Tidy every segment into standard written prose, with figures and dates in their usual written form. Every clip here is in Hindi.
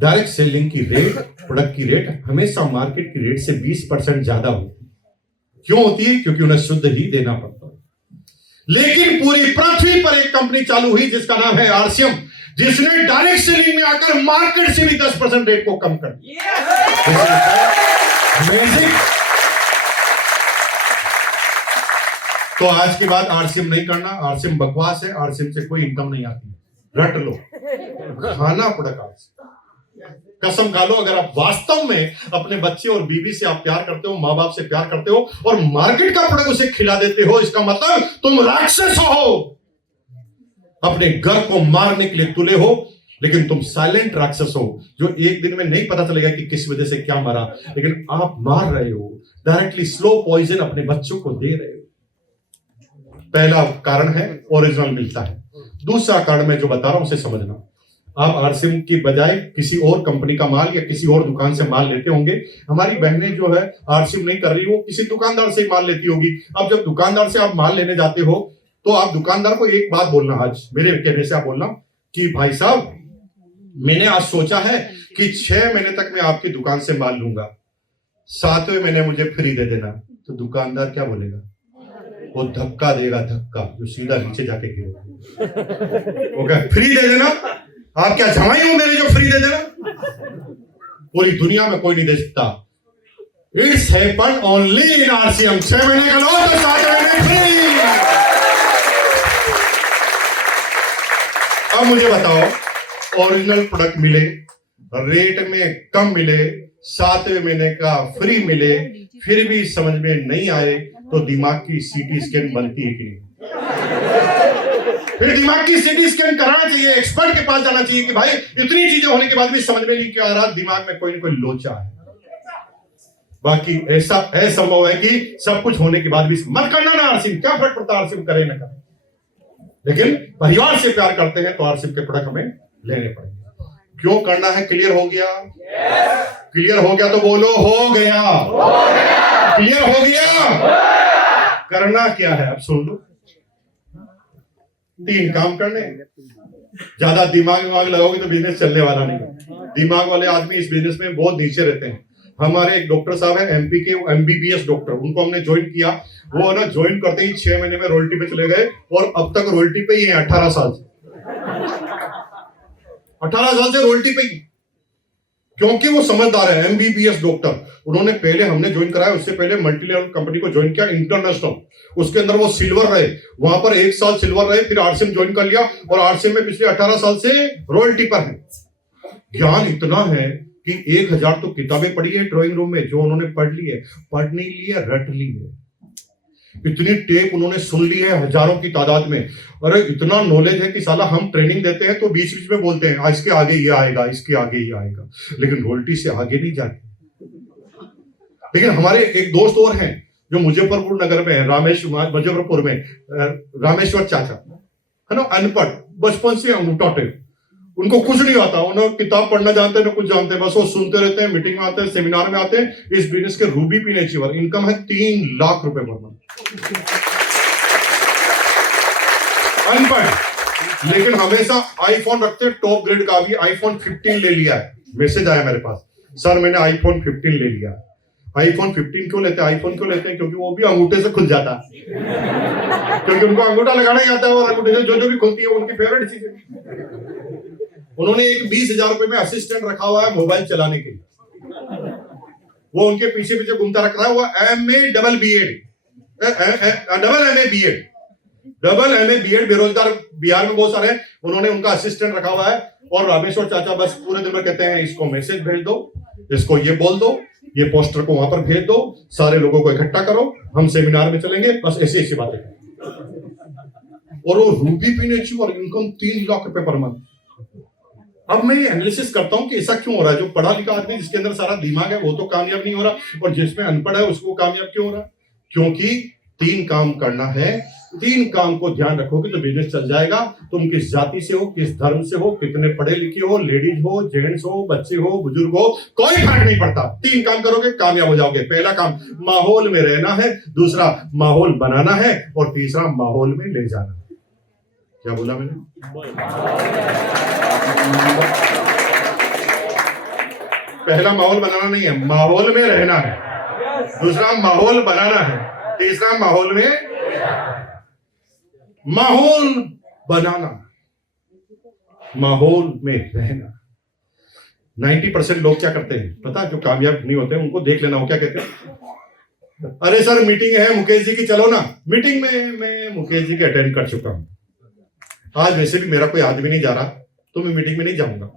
डायरेक्ट सेलिंग की रेट, प्रोडक्ट की रेट हमेशा मार्केट की रेट से 20% ज्यादा होती है। क्यों होती है? क्योंकि उन्हें शुद्ध ही देना पड़ता है। लेकिन पूरी पृथ्वी पर एक कंपनी चालू हुई जिसका नाम है आरसीएम, जिसने डायरेक्ट सेलिंग में आकर मार्केट से भी 10% रेट को कम कर दिया। तो आज के बाद आरसीएम नहीं करना। आरसीएम बकवास है, आरसीएम से कोई इनकम नहीं आती है। रट लो, खाना पड़ेगा। कसम खा लो, अगर आप वास्तव में अपने बच्चे और बीवी से आप प्यार करते हो, माँ बाप से प्यार करते हो और मार्केट का प्रोडक्ट उसे खिला देते हो, इसका मतलब तुम राक्षस हो, अपने घर को मारने के लिए तुले हो। लेकिन तुम साइलेंट राक्षस हो, जो एक दिन में नहीं पता चलेगा कि किस वजह से क्या मरा, लेकिन आप मार रहे हो, डायरेक्टली स्लो पॉइजन अपने बच्चों को दे रहे हो। पहला कारण है ओरिजिनल मिलता है। दूसरा कारण मैं जो बता रहा हूं उसे समझना। आप आरसीएम की बजाय किसी और कंपनी का माल या किसी और दुकान से माल लेते होंगे। हमारी बहनें जो है आरसीएम नहीं कर रही, वो किसी दुकानदार से ही माल लेती होगी। अब जब दुकानदार से आप माल लेने जाते हो तो आप दुकानदार को एक बात बोलना, आज मेरे कहने से आप बोलना कि भाई साहब, मैंने आज सोचा है कि 6 महीने तक मैं आपकी दुकान से माल लूंगा, 7वें महीने मुझे फ्री दे देना। तो दुकानदार क्या बोलेगा? वो धक्का देगा, धक्का जो सीधा नीचे जाके गिरेगा। वो क्या फ्री दे देना? आप क्या जमाई हो मेरे जो फ्री दे देना? पूरी दुनिया में कोई नहीं दे सकता। It's happen only in RCM. 6 महीने का लो तो 7 महीने फ्री। अब मुझे बताओ, ओरिजिनल प्रोडक्ट मिले, रेट में कम मिले, 7वें महीने का फ्री मिले, फिर भी समझ में नहीं आए तो दिमाग की सीटी स्कैन बनती है कि नहीं? फिर दिमाग की सीटी स्कैन कराना चाहिए, एक्सपर्ट के पास जाना चाहिए कि भाई इतनी चीजें होने के बाद भी समझ में नहीं क्या आ रहा, दिमाग में कोई ना कोई लोचा है। बाकी ऐसा असंभव है कि सब कुछ होने के बाद भी मत करना ना आरसीएम। क्या फर्क पड़ता है आरसीएम करे ना करे, लेकिन परिवार से प्यार करते हैं तो आरसीएम के प्रोडक्ट हमें लेने पड़ेंगे। क्यों करना है? क्लियर हो गया? क्लियर हो गया तो बोलो हो गया। क्लियर हो गया? करना क्या है अब सुन लो। 3 काम करने। ज्यादा दिमाग लगाओगे तो बिजनेस चलने वाला नहीं। दिमाग वाले आदमी इस बिजनेस में बहुत नीचे रहते हैं। हमारे एक डॉक्टर साहब है एमपी के, एमबीबीएस डॉक्टर, उनको हमने ज्वाइन किया। वो ना ज्वाइन करते ही 6 महीने में रॉयल्टी पे चले गए और अब तक रॉयल्टी पे ही है 18 साल से। 18 साल से रॉयल्टी पे ही, क्योंकि वो समझदार है। एमबीबीएस डॉक्टर, उन्होंने पहले हमने ज्वाइन कराया, उससे पहले मल्टी लेवल कंपनी को ज्वाइन किया इंटरनेशनल, उसके अंदर वो सिल्वर रहे, वहां पर 1 साल सिल्वर रहे, फिर आरसीएम ज्वाइन कर लिया और आरसीएम में पिछले 18 साल से रॉयल्टी पर है। ज्ञान इतना है कि 1000 तो किताबें पढ़ी है ड्राइंग रूम में, जो उन्होंने पढ़ ली है, पढ़ नहीं ली है, रट ली है। इतनी टेप उन्होंने सुन ली है हजारों की तादाद में। अरे इतना नॉलेज है कि साला हम ट्रेनिंग देते हैं तो बीच बीच में बोलते हैं इसके आगे ये आएगा, इसके आगे ये आएगा, लेकिन रॉयल्टी से आगे नहीं जाते। लेकिन हमारे एक दोस्त और हैं जो मुजफ्फरपुर नगर में है, मुजफ्फरपुर में रामेश्वर चाचा है ना, अनपढ़, बचपन से अंगूठा टेप, उनको कुछ नहीं आता, उन्हें किताब पढ़ना जानते हैं ना कुछ जानते हैं, बस वो सुनते रहते हैं, मीटिंग में आते हैं, सेमिनार में आते हैं। इस बिजनेस के रूबी पीने चाहिए, इनकम है 3 लाख रुपए पर मंथ। अनपढ़, लेकिन हमेशा आईफोन रखते हैं, टॉप ग्रेड का। अभी आईफोन 15 ले लिया है, मैसेज आया मेरे पास, सर मैंने आईफोन 15 ले लिया। आईफोन 15 क्यों लेते हैं? आईफोन क्यों लेते हैं? क्योंकि वो भी अंगूठे से खुल जाता है, क्योंकि उनको अंगूठा लगाना ही आता है और अंगूठे से जो भी खुलती है उनकी फेवरेट चीज है। उन्होंने एक 20,000 रुपए में असिस्टेंट रखा हुआ है मोबाइल चलाने के लिए, वो उनके पीछे पीछे घूमता रखा है। वो डबल एम ए बीएड बेरोजगार बिहार में बहुत सारे हैं, उन्होंने उनका असिस्टेंट रखा हुआ है। और रामेश्वर चाचा बस पूरे दिन में कहते हैं इसको मैसेज भेज दो, इसको ये बोल दो, ये पोस्टर को वहां पर भेज दो, सारे लोगों को इकट्ठा करो, हम सेमिनार में चलेंगे, बस ऐसी बातें। और वो रूबी पीने चाहिए और इनकम 3 लाख रुपए पर मंथ। अब मैं एनालिसिस करता हूं कि ऐसा क्यों हो रहा है। जो पढ़ा लिखा आदमी जिसके अंदर सारा दिमाग है वो तो कामयाब नहीं हो रहा, और जिसमें अनपढ़ है उसको कामयाब क्यों हो रहा? क्योंकि 3 काम करना है। 3 काम को ध्यान रखोगे तो बिजनेस चल जाएगा। तुम किस जाति से हो, किस धर्म से हो, कितने पढ़े लिखे हो, लेडीज हो, जेंट्स हो, बच्चे हो, बुजुर्ग हो, कोई फर्क नहीं पड़ता। 3 काम करोगे कामयाब हो जाओगे। पहला काम माहौल में रहना है, दूसरा माहौल बनाना है, और तीसरा माहौल में ले जाना है। क्या बोला मैंने? पहला माहौल बनाना नहीं है, माहौल में रहना है। दूसरा माहौल बनाना है। तीसरा माहौल में माहौल बनाना, माहौल में रहना। 90% लोग क्या करते हैं पता, जो कामयाब नहीं होते उनको देख लेना, वो क्या कहते हैं, अरे सर मीटिंग है मुकेश जी की, चलो ना। मीटिंग में मैं मुकेश जी के अटेंड कर चुका हूं, आज वैसे भी मेरा कोई आदमी नहीं जा रहा तो मैं मीटिंग में नहीं जाऊंगा,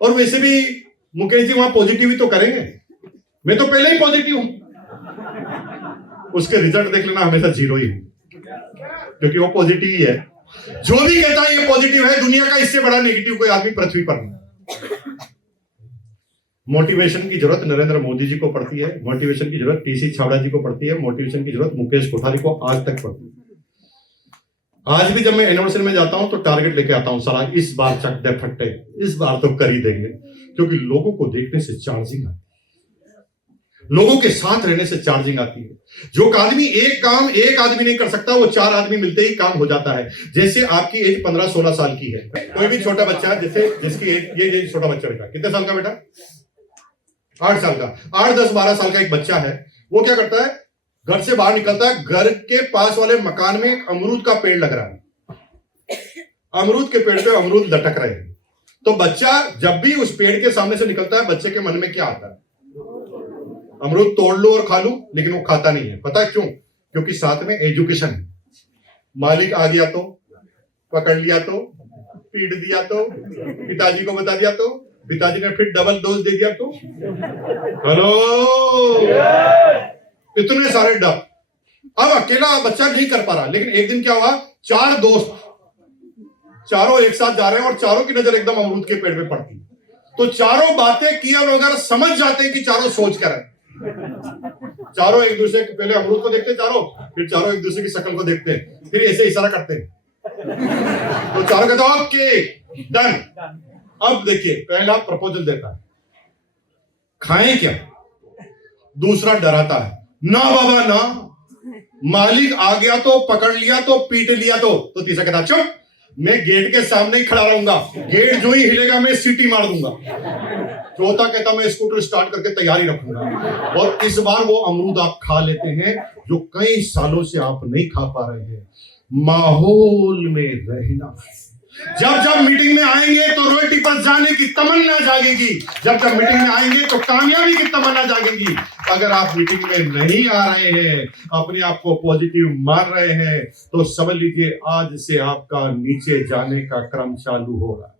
और वैसे भी मुकेश जी वहां पॉजिटिव ही तो करेंगे, मैं तो पहले ही पॉजिटिव हूं। उसके रिजल्ट देख लेना, हमेशा 0 ही, क्योंकि वो पॉजिटिव ही है। जो भी कहता है ये पॉजिटिव है, दुनिया का इससे बड़ा नेगेटिव कोई आदमी पृथ्वी पर नहीं। मोटिवेशन की जरूरत नरेंद्र मोदी जी को पड़ती है, मोटिवेशन की जरूरत टीसी छाबड़ा जी को पड़ती है, मोटिवेशन की जरूरत मुकेश कोठारी को आज तक पड़ती है। आज भी जब मैं एनिवर्सरी में जाता हूं तो टारगेट लेके आता हूं, साला इस बार चक दे फट्टे, इस बार तो कर ही देंगे, क्योंकि लोगों को देखने से चार्जिंग आती है, लोगों के साथ रहने से चार्जिंग आती है। जो आदमी एक काम एक आदमी नहीं कर सकता, वो 4 आदमी मिलते ही काम हो जाता है। जैसे आपकी एज 15-16 साल की है, कोई भी छोटा बच्चा, जैसे जिसकी एज, ये छोटा बच्चा बेटा कितने साल का बेटा, 8 साल का, 8, 10, 12 साल का एक बच्चा है, वो क्या करता है, घर से बाहर निकलता है, घर के पास वाले मकान में एक अमरूद का पेड़ लग रहा है, अमरूद के पेड़ पे अमरूद लटक रहे हैं, तो बच्चा जब भी उस पेड़ के सामने से निकलता है, बच्चे के मन में क्या आता है, अमरूद तोड़ लो और खा लूं, लेकिन वो खाता नहीं है। पता है क्यों? क्योंकि साथ में एजुकेशन है। मालिक आ गया तो, पकड़ लिया तो, पीट दिया तो, पिताजी को बता दिया तो, पिताजी ने फिर डबल डोज दे दिया तो, हेलो, इतने सारे डर। अब अकेला बच्चा नहीं कर पा रहा, लेकिन एक दिन क्या हुआ, 4 दोस्त, चारों एक साथ जा रहे हैं और चारों की नजर एकदम अमरूद के पेड़ पे पड़ती, तो चारों बातें किया वगैरह समझ जाते हैं कि चारों सोच कर है। चारों एक दूसरे के पहले अमरूद को देखते, चारों, फिर चारों एक दूसरे की शक्ल को देखते हैं, फिर ऐसे इशारा करते हैं, तो चारों कहते हैं ओके डन। अब देखिए, पहला प्रपोजल देता है, खाएं क्या, दूसरा डराता है, ना बाबा ना, मालिक आ गया तो, पकड़ लिया तो, पीट लिया तो तीसरा कहता चुप, मैं गेट के सामने ही खड़ा रहूंगा, गेट जो ही हिलेगा मैं सीटी मार दूंगा। चौथा कहता मैं स्कूटर स्टार्ट करके तैयारी रखूंगा। और इस बार वो अमरूद आप खा लेते हैं जो कई सालों से आप नहीं खा पा रहे हैं। माहौल में रहना। जब जब मीटिंग में आएंगे तो रोटी पर जाने की तमन्ना जागेगी, जब जब मीटिंग में आएंगे तो कामयाबी की तमन्ना जागेगी। अगर आप मीटिंग में नहीं आ रहे हैं, अपने आप को पॉजिटिव मान रहे हैं, तो समझ लीजिए आज से आपका नीचे जाने का क्रम चालू हो रहा है।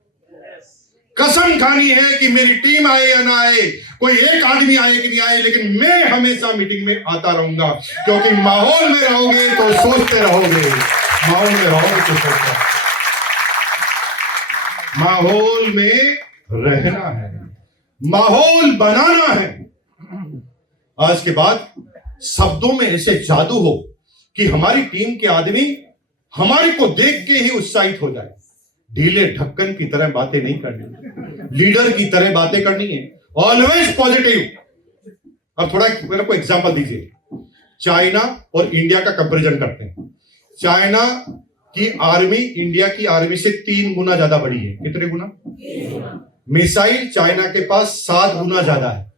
कसम खानी है कि मेरी टीम आए या ना आए, कोई एक आदमी आए कि नहीं आए, लेकिन मैं हमेशा मीटिंग में आता रहूंगा, क्योंकि माहौल में रहोगे तो सोचते रहोगे, माहौल में रहोगे तो सोचते रहोगे। माहौल में रहना है, माहौल बनाना है। आज के बाद शब्दों में ऐसे जादू हो कि हमारी टीम के आदमी हमारी को देख के ही उत्साहित हो जाए। ढीले ढक्कन की तरह बातें नहीं करनी, लीडर की तरह बातें करनी है, ऑलवेज पॉजिटिव। अब थोड़ा मेरे को एग्जांपल दीजिए। चाइना और इंडिया का कंपैरिजन करते हैं। चाइना की आर्मी इंडिया की आर्मी से 3 गुना ज्यादा बड़ी है। कितने गुना? मिसाइल चाइना के पास 7 गुना ज्यादा है।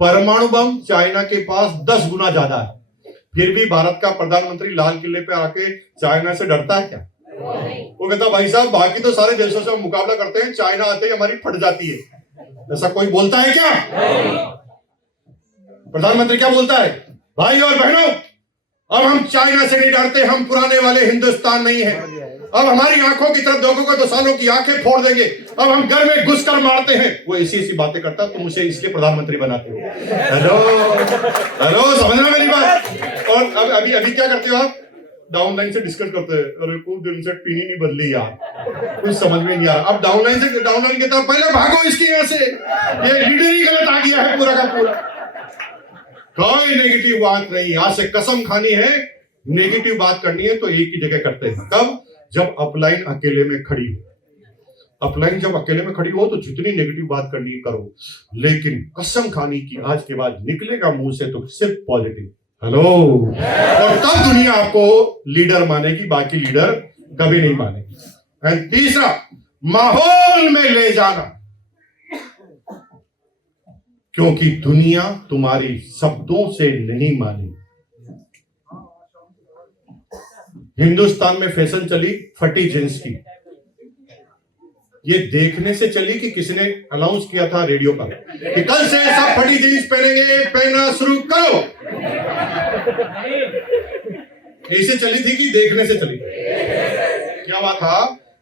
परमाणु बम चाइना के पास 10 गुना ज्यादा है। फिर भी भारत का प्रधानमंत्री लाल किले पे आके चाइना से डरता है क्या? वो कहता भाई साहब बाकी तो सारे देशों से हम मुकाबला करते हैं, चाइना आते ही हमारी फट जाती है। ऐसा कोई बोलता है क्या? प्रधानमंत्री क्या बोलता है? भाई और बहनों, अब हम चाइना से नहीं डरते, हम पुराने वाले हिंदुस्तान नहीं है। अब हमारी आंखों की तरफ देखोगे तो सालों की आंखें फोड़ देंगे। अब हम घर में घुसकर मारते हैं। वो ऐसी ऐसी बातें करता, तुम उसे इसलिए प्रधानमंत्री बनाते हो। हेलो हेलो, समझना मेरी बात। और अब अभी क्या करते हो आप? डाउनलाइन से डिस्कस करते हैं, अरे कुछ दिन से पीनी नहीं बदली यार, कुछ समझ में नहीं आ रहा। अब डाउनलाइन के तरफ पहले भागो इसकी, यहाँ से ये लीडर ही गलत आ गया है पूरा का पूरा। कोई नेगेटिव बात नहीं। आज से कसम खानी है, नेगेटिव बात करनी है तो एक ही जगह करते हैं। कब? जब अपलाइन अकेले में खड़ी हो। अपलाइन जब अकेले में खड़ी हो तो जितनी नेगेटिव बात करनी है करो, लेकिन कसम खानी की आज के बाद निकलेगा मुंह से तो सिर्फ पॉजिटिव। हेलो, और तब दुनिया आपको लीडर मानेगी, बाकी लीडर कभी नहीं मानेगी। एंड तीसरा, माहौल में ले जाना। क्योंकि दुनिया तुम्हारी शब्दों से नहीं मानी। हिंदुस्तान में फैशन चली फटी जींस की, ये देखने से चली कि किसी ने अनाउंस किया था रेडियो पर कि कल से सब फटी जींस पहनेंगे, पहनना शुरू करो। ऐसे चली थी कि देखने से चली। क्या हुआ था,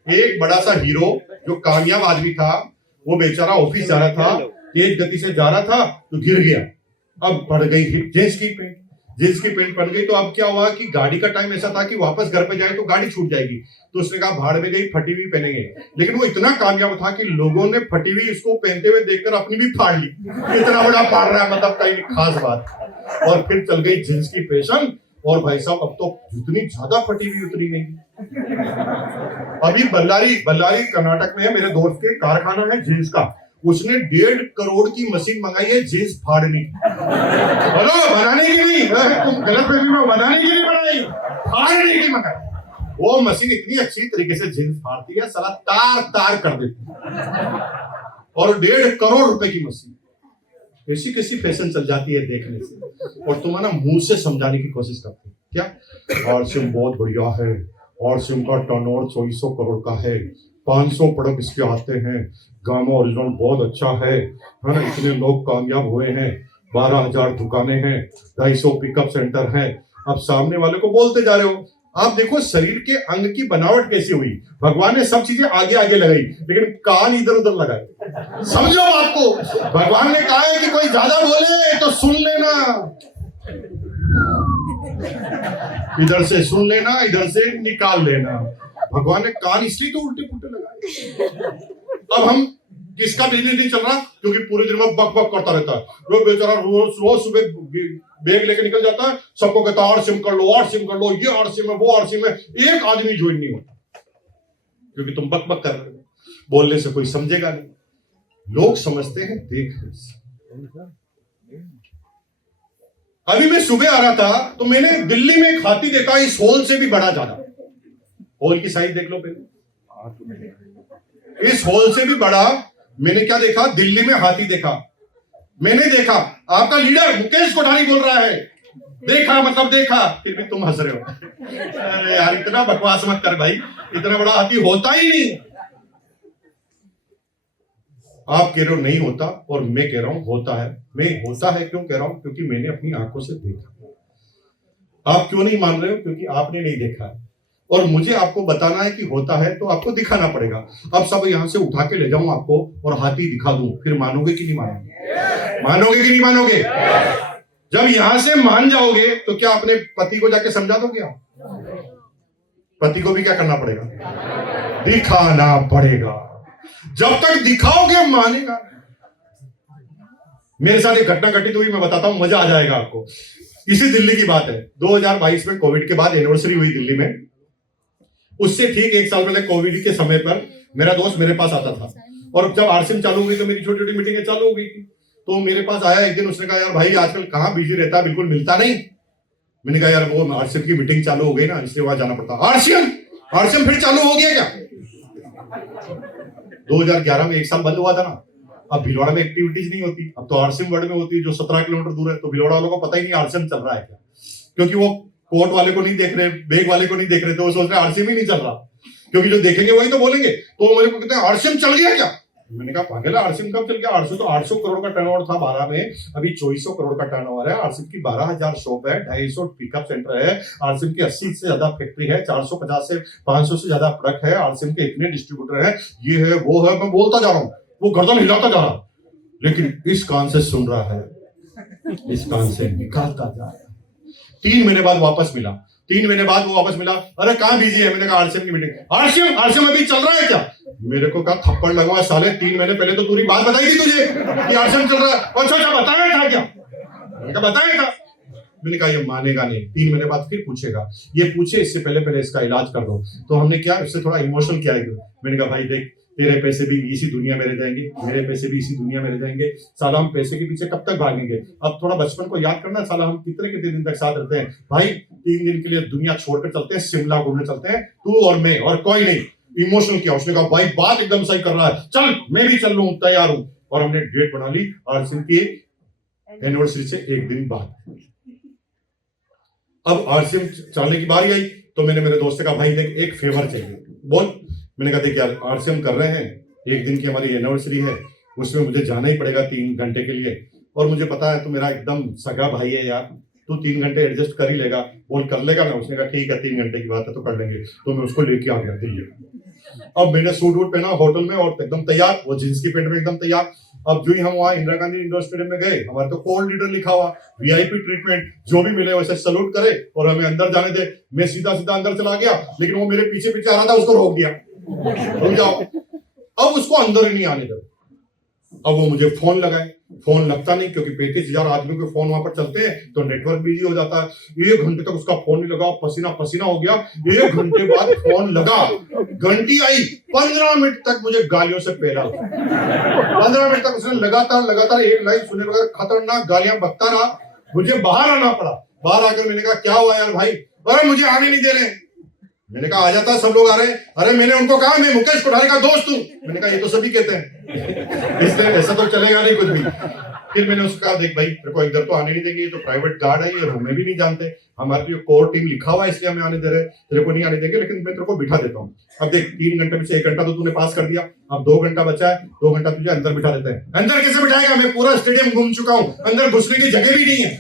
एक बड़ा सा हीरो जो कामयाब आदमी था, वो बेचारा ऑफिस जा रहा था, तेज गति से जा रहा था तो गिर गया। अब पड़ गई जींस की पैंट, जींस की पैंट पड़ गई। तो अब क्या हुआ कि गाड़ी का टाइम ऐसा था कि वापस घर पे जाए तो गाड़ी छूट जाएगी। तो उसने कहा भाड़ में गई, फटी हुई पहनेंगे। लेकिन वो इतना कामयाब था कि लोगों ने फटी हुई इसको पहनते हुए देखकर अपनी भी फाड़ ली। इतना बड़ा फाड़ रहा है, मतलब कहीं खास बात। और फिर चल गई जींस की फैशन। और भाई साहब अब तो जितनी ज्यादा फटी हुई उतनी गई। अभी बल्लारी कर्नाटक में है, मेरे दोस्त के कारखाना है जींस का, उसने 1.5 करोड़ की मशीन मंगाई है जींस फाड़ने की। बोलो बनाने की नहीं, तुम गलत फहमी में, बनाने की नहीं बनाई, फाड़ने की मंगाई। वो मशीन इतनी अच्छी तरीके से जींस फाड़ती है, साला तार तार कर देती है। और 1.5 करोड़ रुपए की मशीन। ऐसी कैसी फैशन चल जाती है देखने से, और तुम ना मुंह से समझाने की कोशिश करते हो क्या आरसीएम बहुत बढ़िया है, आरसीएम का टर्नओवर 2400 करोड़ का है, 500 प्रोडक्ट इसके आते हैं, गामा ओरिजिनल बहुत अच्छा है ना, इतने लोग कामयाब हुए हैं, 12,000 दुकानें हैं, 250 पिकअप सेंटर हैं। अब सामने वाले को बोलते जा रहे हो। आप देखो शरीर के अंग की बनावट कैसी हुई, भगवान ने सब चीजें आगे आगे लगाई, लेकिन कान इधर उधर लगाए। समझो बात को, भगवान ने कहा है कि कोई ज्यादा बोले तो सुन लेना, इधर से सुन लेना, इधर से निकाल लेना। भगवान ने कान इसलिए तो उल्टे पुल्टे लगाए। अब हम किसका बिजनेस नहीं चल रहा, क्योंकि पूरे दिन में बक बक करता रहता है। वो बेचारा रोज सुबह बैग लेके निकल जाता है, सबको कहता है आरसीएम कर लो, आरसीएम कर लो, ये आरसीएम है, वो आरसीएम है। एक आदमी ज्वाइन नहीं होता, क्योंकि तुम बक बक कर रहे हो। बोलने से कोई समझेगा नहीं, लोग समझते हैं देखने से। अभी मैं सुबह आ रहा था तो मैंने दिल्ली में एक हाथी देखा, इस हॉल से भी बड़ा ज्यादा। हॉल की साइज देख लो पहले, इस हॉल से भी बड़ा। मैंने क्या देखा, दिल्ली में हाथी देखा। मैंने देखा आपका लीडर मुकेश कोठारी बोल रहा है, देखा मतलब देखा, फिर भी तुम हंस रहे हो। अरे यार इतना बकवास मत कर भाई, इतना बड़ा हाथी होता ही नहीं। आप कह रहे हो नहीं होता, और मैं कह रहा हूं होता है। मैं होता है क्यों कह रहा हूं, क्योंकि मैंने अपनी आंखों से देखा। आप क्यों नहीं मान रहे हो, क्योंकि आपने नहीं देखा है, और मुझे आपको बताना है कि होता है तो आपको दिखाना पड़ेगा। अब सब यहां से उठा के ले जाऊं आपको और हाथी दिखा दूं, फिर मानोगे कि नहीं मानोगे? मानोगे कि नहीं मानोगे? जब यहां से मान जाओगे तो क्या अपने पति को जाके समझा दोगे आप? पति को भी क्या करना पड़ेगा? दिखाना पड़ेगा। जब तक दिखाओगे मानेगा। मेरे साथ एक घटना घटित हुई, मैं बताता हूं, मजा आ जाएगा आपको। इसी दिल्ली की बात है, 2022 में कोविड के बाद एनिवर्सरी हुई दिल्ली में। उससे ठीक 1 साल पहले कोविड के समय पर मेरा दोस्त मेरे पास आता था, और जब आरसीएम चालू हो गई तो मेरी छोटी छोटी मीटिंगें चालू हो गई थी। तो मेरे पास आया एक दिन, उसने कहा यार भाई आजकल कहाँ बिजी रहता है, बिल्कुल मिलता नहीं। मैंने कहा यार वो आरसीएम की मीटिंग चालू हो गई ना, इसलिए वहां जाना पड़ता। आरसीएम फिर चालू हो गया क्या? 2011 में 1 साल बंद हुआ था ना। अब भिलवाड़ा में एक्टिविटीज नहीं होती, अब तो आरसीएम वर्ड में होती है, जो 17 किलोमीटर दूर है। तो भिलवाड़ा वालों को पता ही नहीं आरसीएम चल रहा है क्या, क्योंकि वो कोर्ट वाले को नहीं देख रहे, बैग वाले को नहीं देख रहे, तो वो सोच रहे आरसीएम ही नहीं चल रहा, क्योंकि जो देखेंगे वही तो बोलेंगे। तो मेरे को कहते हैं आरसीएम चल गया क्या? मैंने कहा पागल, आरसीएम कब चल गया? आरसीएम तो 800 करोड़ का टर्नओवर था 12 में, अभी 2400 करोड़ का टर्नओवर है। आरसीएम की 12,000 शॉप है, 250 पिकअप सेंटर है, आरसीएम की 80 से ज्यादा फैक्ट्री है, 450 से 500 से ज्यादा प्रोडक्ट है, आरसीएम के इतने डिस्ट्रीब्यूटर है, ये है वो है। मैं बोलता जा रहा हूँ, वो गर्दन हिलाता जा रहा, लेकिन इस कान से सुन रहा है, इस कान से निकालता जा रहा है। 3 महीने बाद वापस मिला, 3 महीने बाद वो वापस मिला। अरे कहाँ बिजी है? मैंने कहा आरसीएम की मीटिंग। आरसीएम अभी चल रहा है क्या? मेरे को कहा थप्पड़ लगवा साले, 3 महीने पहले तो पूरी बात बताई थी तुझे कि आरसीएम चल रहा है। अच्छा बताया था क्या? मैंने कहा बताया था। मैंने कहा ये मानेगा नहीं, 3 महीने बाद फिर पूछेगा। ये पूछे इससे पहले इसका इलाज कर दो। तो हमने क्या इससे थोड़ा इमोशनल किया। मैंने कहा भाई देख, तेरे पैसे भी इसी दुनिया में रह जाएंगे, मेरे पैसे भी इसी दुनिया में रह जाएंगे, साला हम पैसे के पीछे कब तक भागेंगे? अब थोड़ा बचपन को याद करना, साला हम कितने कितने दिन तक साथ रहते हैं भाई। 3 दिन के लिए दुनिया छोड़कर चलते हैं, शिमला घूमने चलते हैं, तू और मैं, और कोई नहीं। इमोशनल किया। उसने कहा भाई बात एकदम सही कर रहा है, चल मैं भी चल लूं, तैयार हूं। और हमने डेट बना ली आरसीएम की एनिवर्सरी से एक दिन बाद। अब आरसीएम चलने की बारी आई तो मैंने मेरे दोस्त से कहा भाई देख एक फेवर चाहिए, बोल। मैंने कहा देख यार आरसीएम कर रहे हैं, एक दिन की हमारी एनिवर्सरी है, उसमें मुझे जाना ही पड़ेगा 3 घंटे के लिए, और मुझे पता है तू मेरा एकदम सगा भाई है यार, तू 3 घंटे एडजस्ट कर ही लेगा। बोल कर लेगा ना? उसने कहा ठीक है 3 घंटे की बात है तो कर लेंगे। तो मैं उसको लेके आ गया दिल्ली। अब मैंने सूट वूट पहना होटल में और एकदम तैयार, वो जींस की पैंट में एकदम तैयार। अब जो ही हम वहां इंदिरा गांधी इंडोर स्टेडियम में गए, हमारे तो कोल्ड लीडर लिखा हुआ, वीआईपी ट्रीटमेंट, जो भी मिले वैसे सल्यूट करे और हमें अंदर जाने दे। मैं सीधा सीधा अंदर चला गया, लेकिन वो मेरे पीछे पीछे आ रहा था, उसको रोक दिया, रुक जाओ। अब उसको अंदर ही नहीं आने दे। अब वो मुझे फोन लगाए, फोन लगता नहीं क्योंकि 35,000 आदमियों के फोन वहां पर चलते हैं तो नेटवर्क बिजी हो जाता है। 1 घंटे तक उसका फोन नहीं लगा, पसीना पसीना हो गया। 1 घंटे बाद फोन लगा, घंटी आई, 15 मिनट तक मुझे गालियों से पेला। 15 मिनट तक उसने लगातार एक लाइन सुने बगैर खतरनाक गालियां बकता रहा। मुझे बाहर आना पड़ा। बाहर आकर मैंने कहा क्या हुआ यार भाई? अरे मुझे आने नहीं दे रहे। मैंने कहा आ जाता, सब लोग आ रहे हैं। अरे मैंने उनको कहा मैं मुकेश कोठारी का दोस्त हूं। मैंने कहा ये तो सभी कहते हैं, इसलिए ऐसा तो चलेगा नहीं कुछ भी। फिर मैंने उसको कहा देख भाई तेरे को इधर तो आने नहीं देंगे, ये तो प्राइवेट गार्ड है, ये हमें भी नहीं जानते, हमारी जो कोर टीम लिखा हुआ है इसलिए हमें आने दे रहे, तेरे को नहीं आने देंगे, लेकिन मैं तेरे को बिठा देता हूँ। अब देख 3 घंटे में से 1 घंटा तो तूने पास कर दिया, अब 2 घंटा बचा है, 2 घंटा तुझे अंदर बिठा देते हैं। अंदर कैसे बिठाएगा? मैं पूरा स्टेडियम घूम चुका हूँ, अंदर घुसने की जगह भी नहीं है।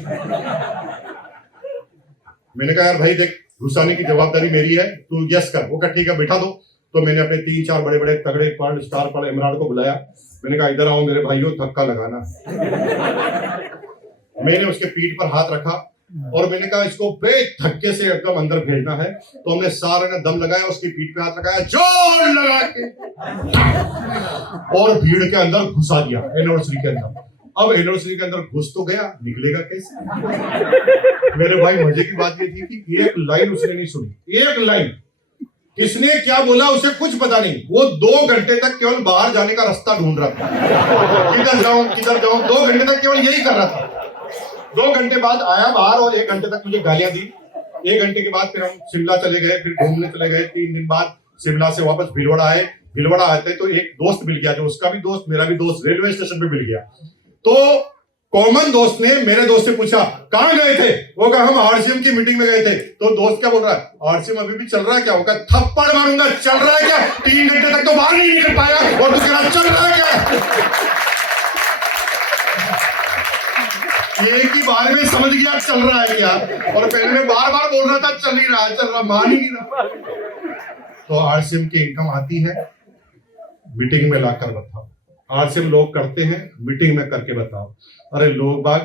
मैंने कहा यार भाई देख घुसाने की जवाबदारी मेरी है, तू यस कर। वो कहा ठीक है बिठा दो। तो मैंने अपने 3-4 बड़े बड़े तगड़े पर्ल स्टार पर्ल एमराल्ड को बुलाया। मैंने कहा इधर आओ मेरे भाइयों, धक्का लगाना। मैंने उसके पीठ पर हाथ रखा और मैंने कहा इसको बेधक्के से एकदम अंदर भेजना है। तो हमने सारे ने दम लगाया, उसकी पीठ पे हाथ लगाया, जोर लगा के और भीड़ के अंदर घुसा दिया, एनिवर्सरी के अंदर। अब एनिवर्सरी के अंदर घुस तो गया, निकलेगा कैसे? मेरे भाई मजे की बात ये थी कि एक लाइन उसने नहीं सुनी, एक लाइन। किसने क्या बोला उसे कुछ पता नहीं। वो 2 घंटे तक केवल बाहर जाने का रास्ता ढूंढ रहा था, किधर जाऊं किधर जाऊं। 2 घंटे तक केवल यही कर रहा था। 2 घंटे बाद आया बाहर और 1 घंटे तक मुझे गालियां दी। 1 घंटे के बाद फिर हम शिमला चले गए, फिर घूमने चले गए। 3 दिन बाद शिमला से वापस भीलवाड़ा आए। भीलवाड़ा आते तो एक दोस्त मिल गया, जो उसका भी दोस्त मेरा भी दोस्त रेलवे स्टेशन पे मिल गया। तो कॉमन दोस्त ने मेरे दोस्त से पूछा कहां गए थे? वो कहा हम आरसीएम की मीटिंग में गए थे। तो दोस्त क्या बोल रहा है? आरसीएम अभी भी चल रहा है क्या? वो कहा थप्पड़ मारूंगा, चल रहा है क्या? 3 घंटे तक तो बाहर नहीं निकल पाया और तू कह रहा चल रहा है क्या? एक ही बार में समझ गया चल रहा है क्या, और पहले में बार बार बोल रहा था चल ही रहा है, चल रहा, मान ही नहीं रहा। तो आरसीएम की इनकम आती है, मीटिंग में लाकर बताओ। आरसीएम लोग करते हैं, मीटिंग में करके बताओ। अरे लोग बाग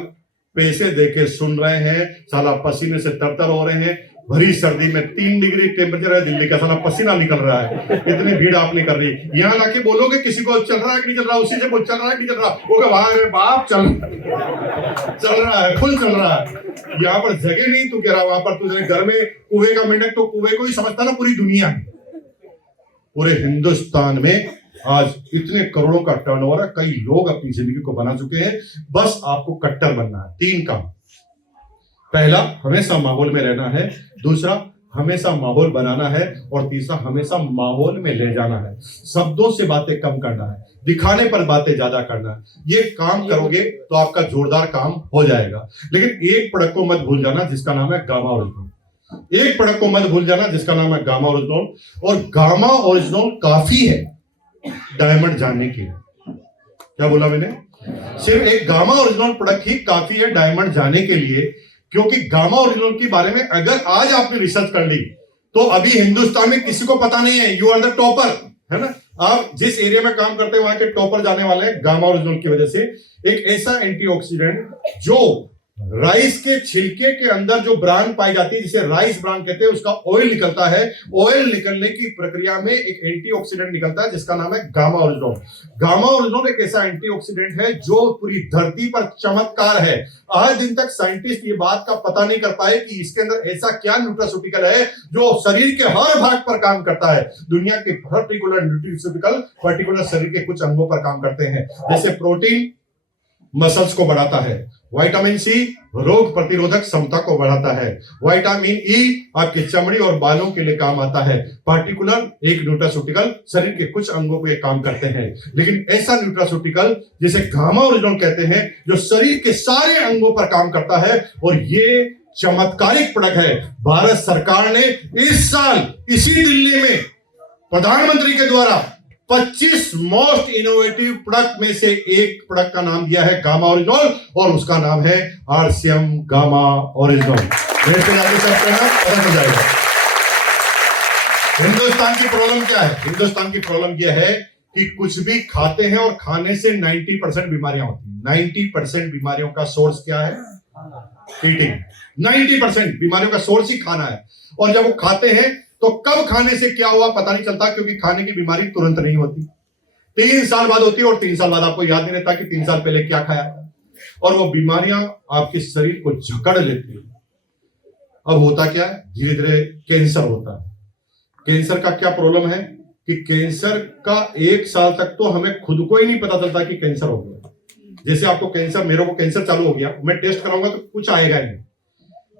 पैसे देके सुन रहे हैं, साला पसीने से तरतर हो रहे हैं। भरी सर्दी में 3 डिग्री टेम्परेचर है दिल्ली का, साला पसीना निकल रहा है, इतनी भीड़ आप नहीं कर रही। यहाँ लाके बोलोगे किसी को चल रहा है कि नहीं चल रहा, उसी से बोल चल रहा है कि नहीं चल रहा, वो भाई बाप चल रहा है, फुल चल रहा है। यहाँ पर जगह नहीं, तू कह रहा वहां पर तुझे घर में कुएं का मेंढक, तो कुएं को ही समझता ना पूरी दुनिया में। पूरे हिंदुस्तान में आज इतने करोड़ों का टर्नओवर है, कई लोग अपनी जिंदगी को बना चुके हैं। बस आपको कट्टर बनना है। 3 काम। पहला, हमेशा माहौल में रहना है। दूसरा, हमेशा माहौल बनाना है। और तीसरा, हमेशा माहौल में ले जाना है। शब्दों से बातें कम करना है, दिखाने पर बातें ज्यादा करना है। ये काम करोगे तो आपका जोरदार काम हो जाएगा। लेकिन एक प्रोडक्ट को मत भूल जाना जिसका नाम है गामा ओरिजिनल। एक प्रोडक्ट को मत भूल जाना जिसका नाम है गामा ओरिजिनल। और गामा ओरिजिनल काफी है डायमंड जानने के लिए। क्या बोला मैंने? सिर्फ एक गामा ओरिजिनल प्रोडक्ट ही काफी है डायमंड जाने के लिए। क्योंकि गामा ओरिजिनल के बारे में अगर आज आपने रिसर्च कर ली तो अभी हिंदुस्तान में किसी को पता नहीं है। यू आर द टॉपर, है ना? आप जिस एरिया में काम करते हैं वहां के टॉपर जाने वाले हैं गामा ओरिजिनल की वजह से। एक ऐसा एंटीऑक्सीडेंट जो राइस के छिलके के अंदर जो ब्रांड पाई जाती है, जिसे राइस ब्रांड कहते हैं, उसका ऑयल निकलता है। ऑयल निकलने की प्रक्रिया में एक एंटीऑक्सीडेंट निकलता है जिसका नाम है गामा ओरिजिनल। गामा ओरिजिनल एक ऐसा एंटीऑक्सीडेंट है जो पूरी धरती पर चमत्कार है। आज दिन तक साइंटिस्ट ये बात का पता नहीं कर पाए कि इसके अंदर ऐसा क्या न्यूट्रास्यूटिकल है जो शरीर के हर भाग पर काम करता है। दुनिया के पर्टिकुलर न्यूट्रास्यूटिकल पर्टिकुलर शरीर के कुछ अंगों पर काम करते हैं। जैसे प्रोटीन मसल्स को बढ़ाता है, विटामिन सी रोग प्रतिरोधक क्षमता को बढ़ाता है। विटामिन ई आपकी चमड़ी और बालों के लिए काम आता है। पार्टिकुलर एक न्यूट्रास्यूटिकल शरीर के कुछ अंगों को ये काम करते हैं, लेकिन ऐसा न्यूट्रास्यूटिकल जिसे गामा ओरिजिनल कहते हैं जो शरीर के सारे अंगों पर काम करता है, और ये चमत्कारिक प्रोडक्ट है। भारत सरकार ने इस साल इसी दिल्ली में प्रधानमंत्री के द्वारा 25 मोस्ट इनोवेटिव प्रोडक्ट में से एक प्रोडक्ट का नाम दिया है गामा ओरिजिनल, और उसका नाम है आरसीएम गामा ओरिजिनल। मेरे से जाके सब कहना पता हो जाएगा। हिंदुस्तान की प्रॉब्लम क्या है? हिंदुस्तान की प्रॉब्लम यह है कि कुछ भी खाते हैं और खाने से 90% बीमारियां होती हैं। 90% बीमारियों का सोर्स क्या है? ईटिंग। 90% बीमारियों का सोर्स ही खाना है, और जब वो खाते हैं तो कब खाने से क्या हुआ पता नहीं चलता, क्योंकि खाने की बीमारी तुरंत नहीं होती, 3 साल बाद होती है, और 3 साल बाद आपको याद नहीं रहता कि 3 साल पहले क्या खाया था, और वो बीमारियां आपके शरीर को जकड़ लेती है। अब होता क्या है? धीरे धीरे कैंसर होता है। कैंसर का क्या प्रॉब्लम है कि कैंसर का 1 साल तक तो हमें खुद को ही नहीं पता चलता कि कैंसर हो गया। जैसे आपको कैंसर, मेरे को कैंसर चालू हो गया, मैं टेस्ट कराऊंगा तो कुछ आएगा नहीं।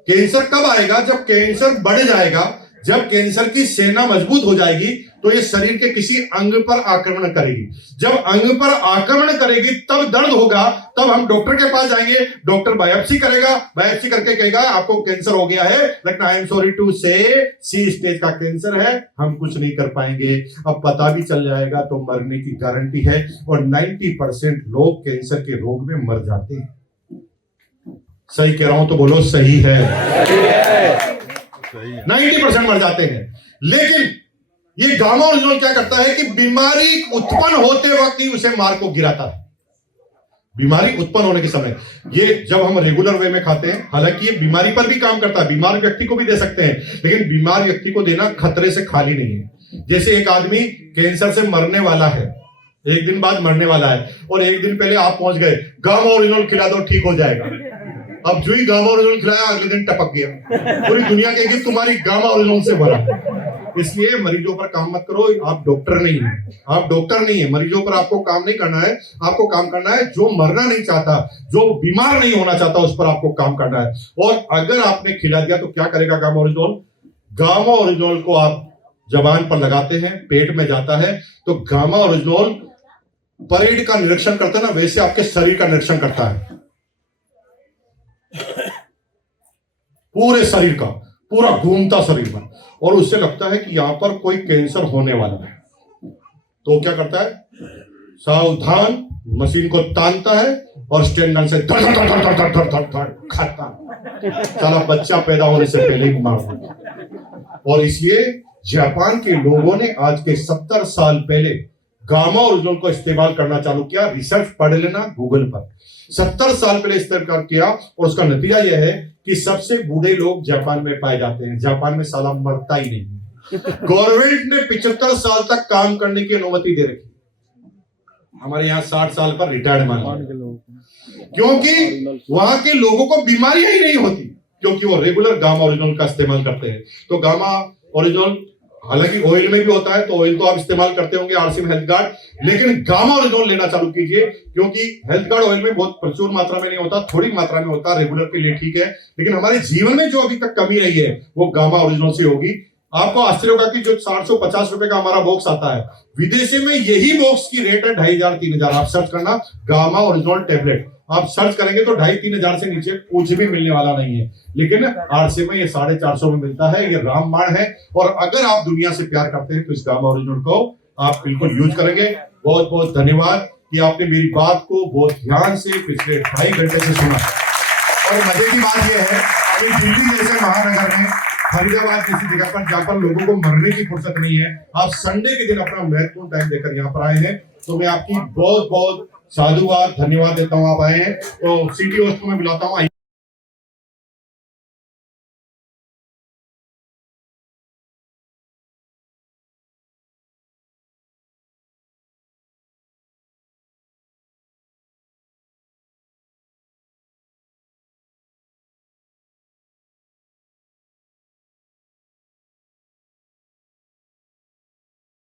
कैंसर कब आएगा? जब कैंसर बढ़ जाएगा, जब कैंसर की सेना मजबूत हो जाएगी तो ये शरीर के किसी अंग पर आक्रमण करेगी। जब अंग पर आक्रमण करेगी तब दर्द होगा, तब हम डॉक्टर के पास जाएंगे, डॉक्टर बायोप्सी करेगा, बायोप्सी करके कहेगा आपको कैंसर हो गया है, लेकिन आई एम सॉरी टू से सी स्टेज का कैंसर है, हम कुछ नहीं कर पाएंगे। अब पता भी चल जाएगा तो मरने की गारंटी है, और 90% लोग कैंसर के रोग में मर जाते हैं। सही कह रहा हूं तो बोलो सही है। 90% मर जाते हैं। लेकिन ये गामा ओरिजिनल क्या करता है कि बीमारी उत्पन्न होते वक्त ही उसे मार को गिराता है। बीमारी उत्पन्न होने के समय ये जब हम रेगुलर वे में खाते हैं, हालांकि ये बीमारी पर भी काम करता है, बीमार व्यक्ति को भी दे सकते हैं, लेकिन बीमार व्यक्ति को देना खतरे से खाली नहीं है। जैसे एक आदमी कैंसर से मरने वाला है, 1 दिन बाद मरने वाला है, और 1 दिन पहले आप पहुंच गए, गामा ओरिजिनल खिला दो ठीक हो जाएगा। अब जो ही गामा ओरिजिनल खिलाया अगले दिन टपक गया, पूरी दुनिया कहेगी तुम्हारी गामा ओरिजिनल से भरा। इसलिए मरीजों पर काम मत करो, आप डॉक्टर नहीं है, आप डॉक्टर नहीं है। मरीजों पर आपको काम नहीं करना है, आपको काम करना है जो मरना नहीं चाहता, जो बीमार नहीं होना चाहता, उस पर आपको काम करना है। और अगर आपने खिला दिया तो क्या करेगा गामा ओरिजिनल? गामा ओरिजिनल को आप जबान पर लगाते हैं, पेट में जाता है, तो गामा ओरिजिनल परेड का निरीक्षण करता है ना, वैसे आपके शरीर का निरीक्षण करता है, पूरे शरीर का, पूरा घूमता शरीर में, और उससे लगता है कि यहां पर कोई कैंसर होने वाला है। तो क्या करता है? सावधान मशीन को तानता है और स्टेन गन से धड़ धड़ धड़ धड़ धड़ धड़ धड़ खाता, साला बच्चा पैदा होने से पहले ही मार देता। और इसलिए जापान के लोगों ने आज के 70 साल पहले गामा ओरिजिनल को इस्तेमाल करना चालू किया। रिसर्च पढ़ लेना गूगल पर, 70 साल पहले इस्तेमाल किया, और उसका नतीजा यह है कि सबसे बूढ़े लोग जापान में पाए जाते हैं। जापान में साला मरता ही नहीं। गवर्नमेंट ने 75 साल तक काम करने की अनुमति दे रखी। हमारे यहाँ 60 साल पर रिटायर्ड मान, क्योंकि वहां के लोगों को बीमारियां ही नहीं होती, क्योंकि वो रेगुलर गामा ओरिजिनल का इस्तेमाल करते हैं। तो गामा ओरिजिनल हालांकि ऑयल में भी होता है, तो ऑयल तो आप इस्तेमाल करते होंगे, आरसीएम हेल्थ गार्ड, लेकिन गामा ओरिजिनल लेना चालू कीजिए, क्योंकि हेल्थ गार्ड ऑयल में बहुत प्रचुर मात्रा में नहीं होता, थोड़ी मात्रा में होता, रेगुलर के लिए ठीक है, लेकिन हमारे जीवन में जो अभी तक कमी रही है वो गामा ओरिजिनल से होगी। आपको आश्चर्य होगा कि जो 450 रुपए का हमारा बॉक्स आता है, विदेशी में यही बॉक्स की रेट है 2500-3000। आप सर्च करना गामा ओरिजिनल टेबलेट, आप सर्च करेंगे तो 2500-3000 से नीचे कुछ भी मिलने वाला नहीं है, लेकिन आरसी में ये 450 में मिलता है। ये रामबाण है, और अगर आप दुनिया से प्यार करते हैं तो इस गामा ओरिजिनल को आप बिल्कुल यूज करेंगे। बहुत बहुत धन्यवाद कि आपने मेरी बात को बहुत ध्यान से पिछले 2.5 घंटे से सुना। और मजे की बात यह है कि दिल्ली जैसे महानगर में, फरीदाबाद किसी जगह पर जहां पर लोगों को मरने की फुर्सत नहीं है, आप संडे के दिन अपना महत्वपूर्ण टाइम देकर यहाँ पर आए हैं, तो मैं आपकी बहुत बहुत साधुवाद धन्यवाद देता हूँ। आप आए हैं तो सिटी होस्ट को मैं बुलाता हूँ।